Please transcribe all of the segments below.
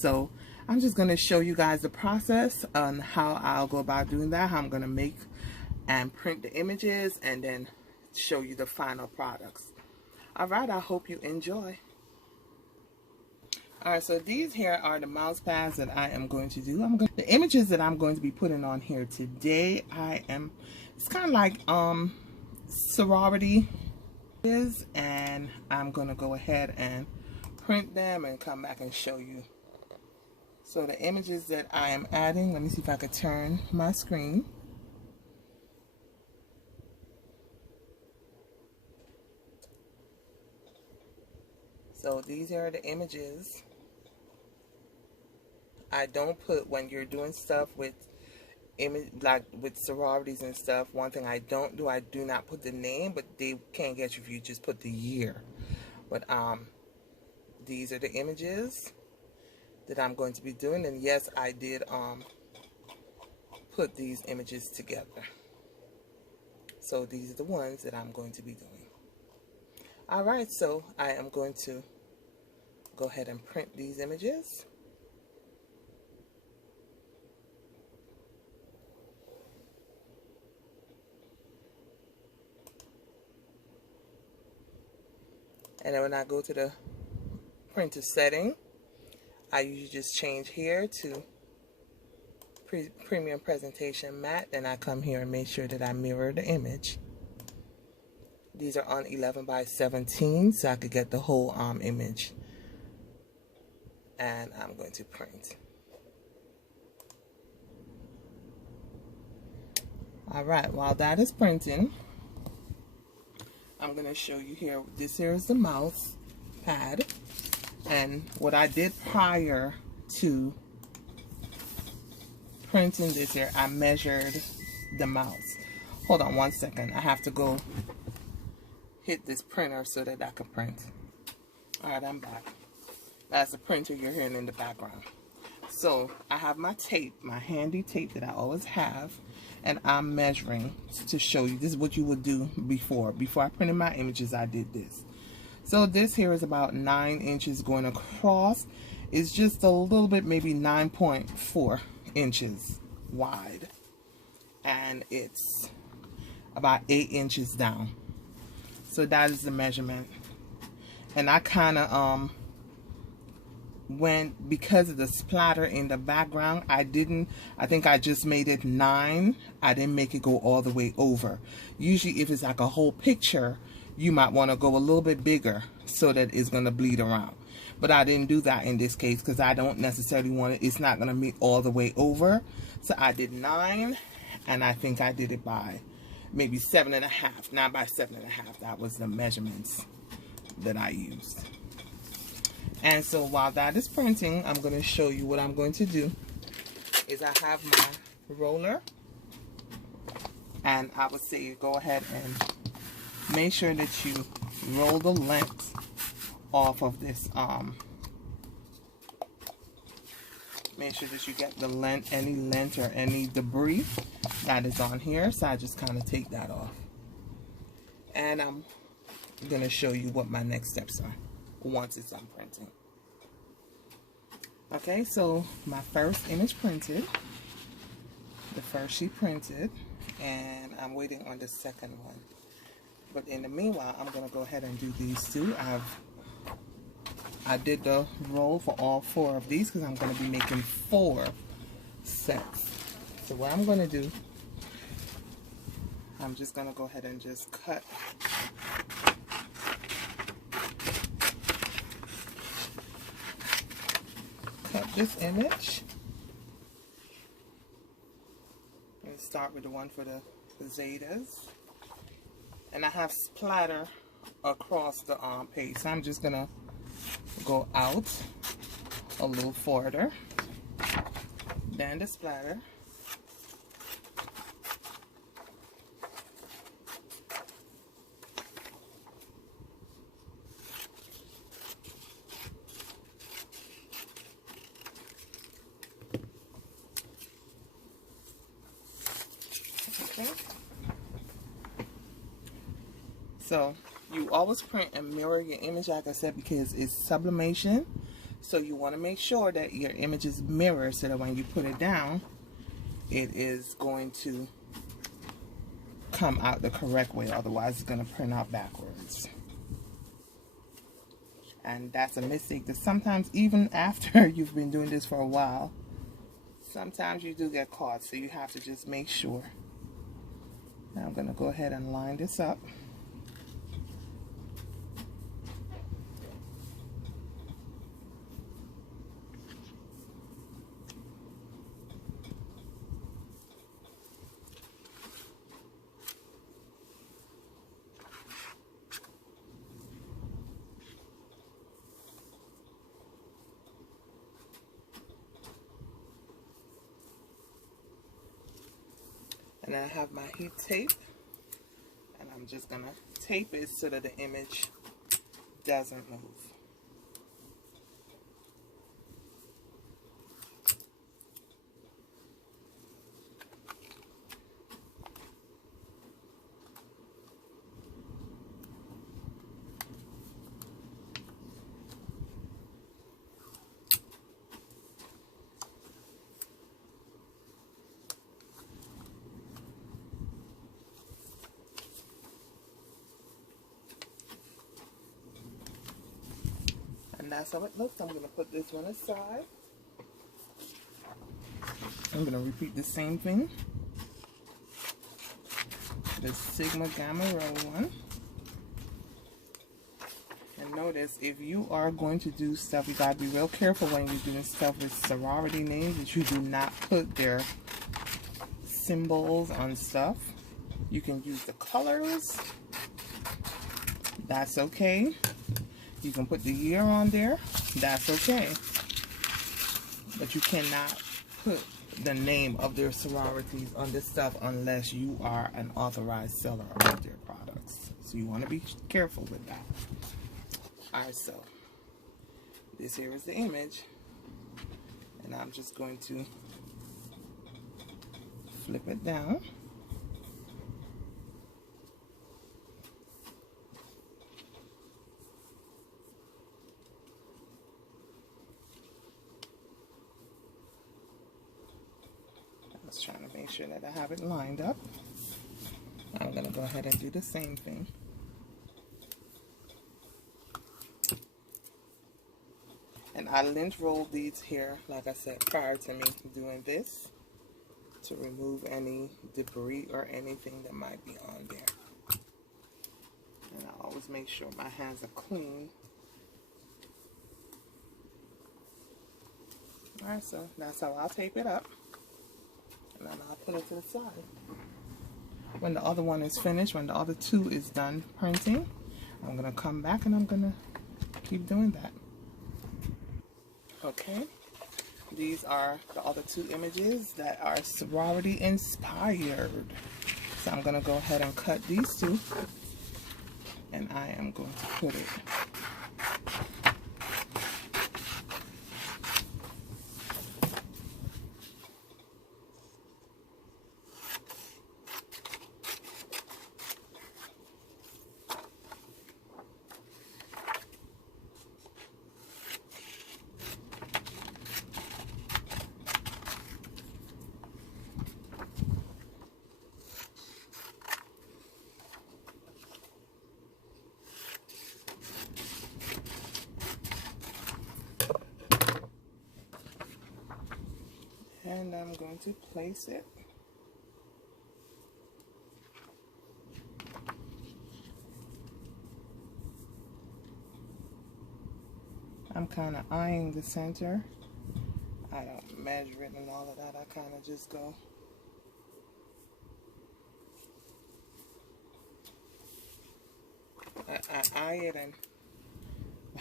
So I'm just going to show you guys the process on how I'll go about doing that, how I'm going to make and print the images, and then show you the final products. Alright, I hope you enjoy. Alright, so these here are the mouse pads that I am going to do. The images that I'm going to be putting on here today, it's kind of like sorority is, and I'm going to go ahead and print them and come back and show you. So the images that I am adding, let me see if I could turn my screen. So these are the images. I don't put, when you're doing stuff with like with sororities and stuff, one thing I don't do, I do not put the name, but they can't get you if you just put the year. But these are the images that I'm going to be doing, and yes, I did put these images together. So these are the ones that I'm going to be doing. Alright, so I am going to go ahead and print these images. And then when I go to the printer setting, I usually just change here to Premium Presentation Matte, and I come here and make sure that I mirror the image. These are on 11 by 17, so I could get the whole image. And I'm going to print. Alright, while that is printing, I'm going to show you here. This here is the mouse pad. And what I did prior to printing this here, I measured the mouse. Hold on one second. I have to go hit this printer so that I can print. Alright, I'm back. That's the printer you're hearing in the background. So I have my tape, my handy tape that I always have, and I'm measuring to show you. This is what you would do before I printed my images. I did this. So this here is about 9 inches going across. It's just a little bit, maybe 9.4 inches wide, and it's about 8 inches down. So that is the measurement. And I kind of went, because of the splatter in the background, I think I just made it 9. I didn't make it go all the way over. Usually if it's like a whole picture, you might want to go a little bit bigger so that it's going to bleed around. But I didn't do that in this case because I don't necessarily want it, it's not going to meet all the way over. So I did 9, and I think I did it by maybe 7.5, not by 7.5. That was the measurements that I used. And so while that is printing, I'm going to show you what I'm going to do. Is I have my roller, and I would say go ahead and make sure that you roll the length off of this. Make sure that you get the length, any lint or any debris that is on here. So I just kind of take that off, and I'm going to show you what my next steps are once it's done printing. Okay, so my first image printed, the first sheet printed, and I'm waiting on the second one. But in the meanwhile, I'm going to go ahead and do these two. I did the roll for all 4 of these because I'm going to be making 4 sets. So what I'm going to do, I'm just going to go ahead and just cut this image. I'm going to start with the one for the Zetas. And I have splatter across the page. So I'm just going to go out a little further than the splatter. So you always print and mirror your image, like I said, because it's sublimation. So you want to make sure that your image is mirrored so that when you put it down, it is going to come out the correct way. Otherwise, it's going to print out backwards. And that's a mistake that sometimes, even after you've been doing this for a while, sometimes you do get caught. So you have to just make sure. Now I'm going to go ahead and line this up. And I have my heat tape, and I'm just going to tape it so that the image doesn't move. And that's how it looks. I'm going to put this one aside. I'm going to repeat the same thing. The Sigma Gamma Rho one. And notice, if you are going to do stuff, you got to be real careful when you're doing stuff with sorority names that you do not put their symbols on stuff. You can use the colors. That's okay. You can put the year on there. That's okay. But you cannot put the name of their sororities on this stuff unless you are an authorized seller of their products. So you want to be careful with that. Alright, so this here is the image. And I'm just going to flip it down. Just trying to make sure that I have it lined up. I'm going to go ahead and do the same thing. And I lint rolled these here, like I said, prior to me doing this, to remove any debris or anything that might be on there. And I always make sure my hands are clean. Alright, so that's how I'll tape it up. And then I'll put it to the side. When the other one is finished, when the other two is done printing, I'm going to come back and I'm going to keep doing that. Okay, these are the other two images that are sorority inspired. So I'm going to go ahead and cut these two. And I am going to put it and I'm going to place it. I'm kind of eyeing the center. I don't measure it and all of that. I kind of just go. I eye it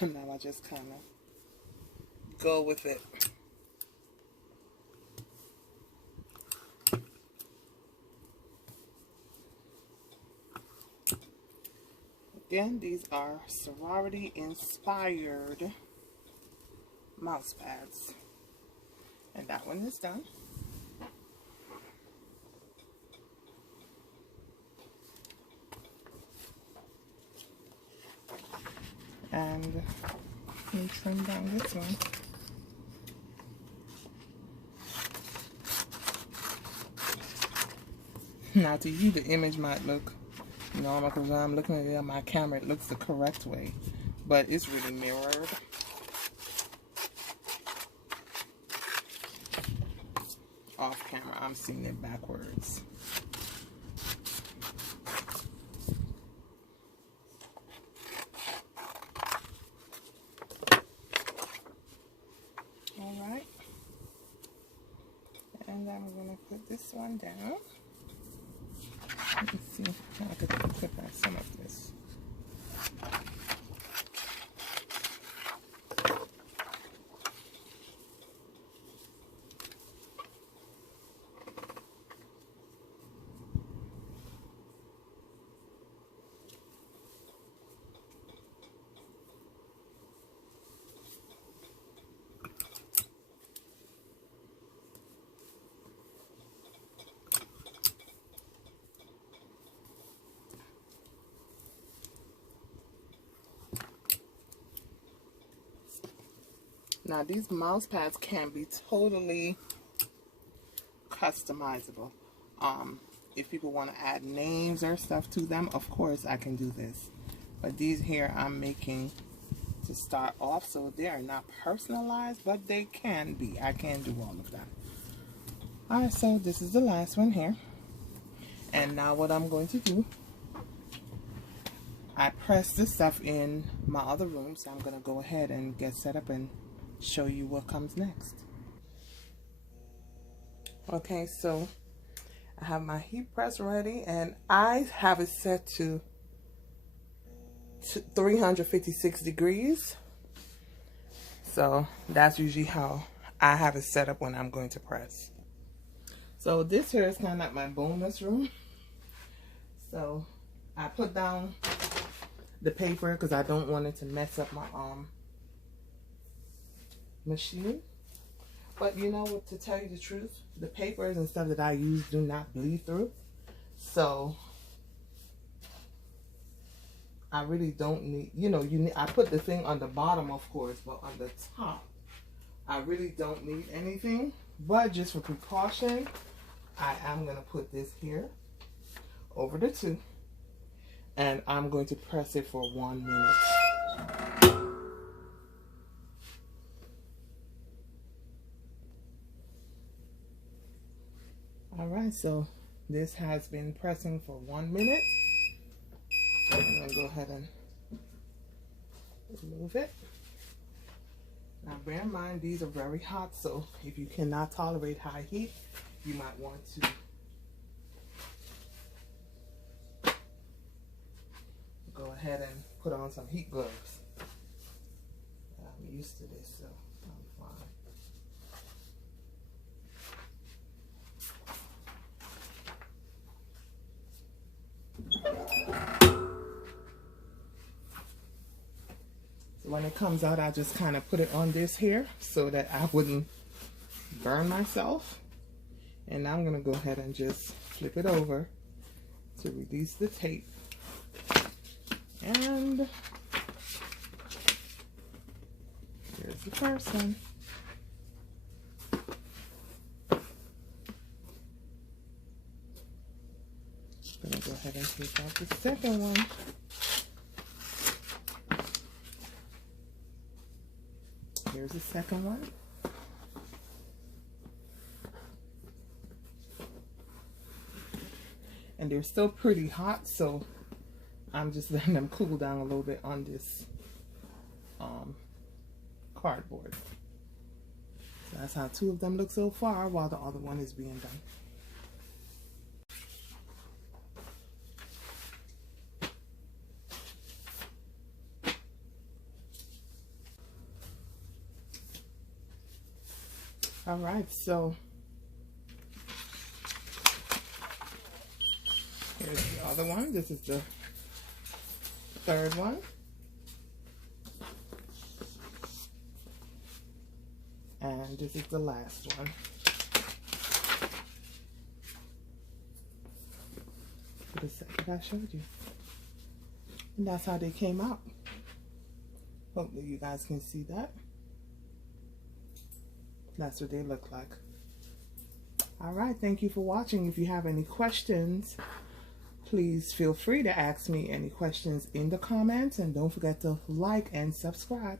and now I just kind of go with it. Again, these are sorority inspired mouse pads. And that one is done. And Let me trim down this one. Now to you the image might look normal because when I'm looking at it on my camera it looks the correct way, but it's really mirrored. Off camera I'm seeing it backwards. Alright, and then we're going to put this one down. Let me see how I could put back some of this. Now these mouse pads can be totally customizable. If people want to add names or stuff to them, of course I can do this. But these here I'm making to start off, so they are not personalized, but they can be. I can do all of that. Alright, so this is the last one here. And now what I'm going to do, I pressed this stuff in my other room, so I'm going to go ahead and get set up and show you what comes next. Okay, so I have my heat press ready and I have it set to 356 degrees. So that's usually how I have it set up when I'm going to press. So this here is kind of like my bonus room. So I put down the paper because I don't want it to mess up my machine. But you know what, to tell you the truth, the papers and stuff that I use do not bleed through. So I really don't need, you know, I put the thing on the bottom of course, but on the top I really don't need anything. But just for precaution, I am going to put this here over the two and I'm going to press it for 1 minute. Alright, so this has been pressing for 1 minute. I'm going to go ahead and remove it. Now bear in mind these are very hot, so if you cannot tolerate high heat, you might want to go ahead and put on some heat gloves. I'm used to this, so I'm fine. So when it comes out, I just kind of put it on this here so that I wouldn't burn myself. And now I'm going to go ahead and just flip it over to release the tape. And here's the first one. I'm going to go ahead and take out the second one. Here's the second one. And they're still pretty hot, so I'm just letting them cool down a little bit on this cardboard. So that's how two of them look so far while the other one is being done. All right, so here's the other one. This is the third one. And this is the last one. The set that I showed you. And that's how they came out. Hopefully you guys can see that. That's what they look like. All right, thank you for watching. If you have any questions, please feel free to ask me any questions in the comments, and don't forget to like and subscribe.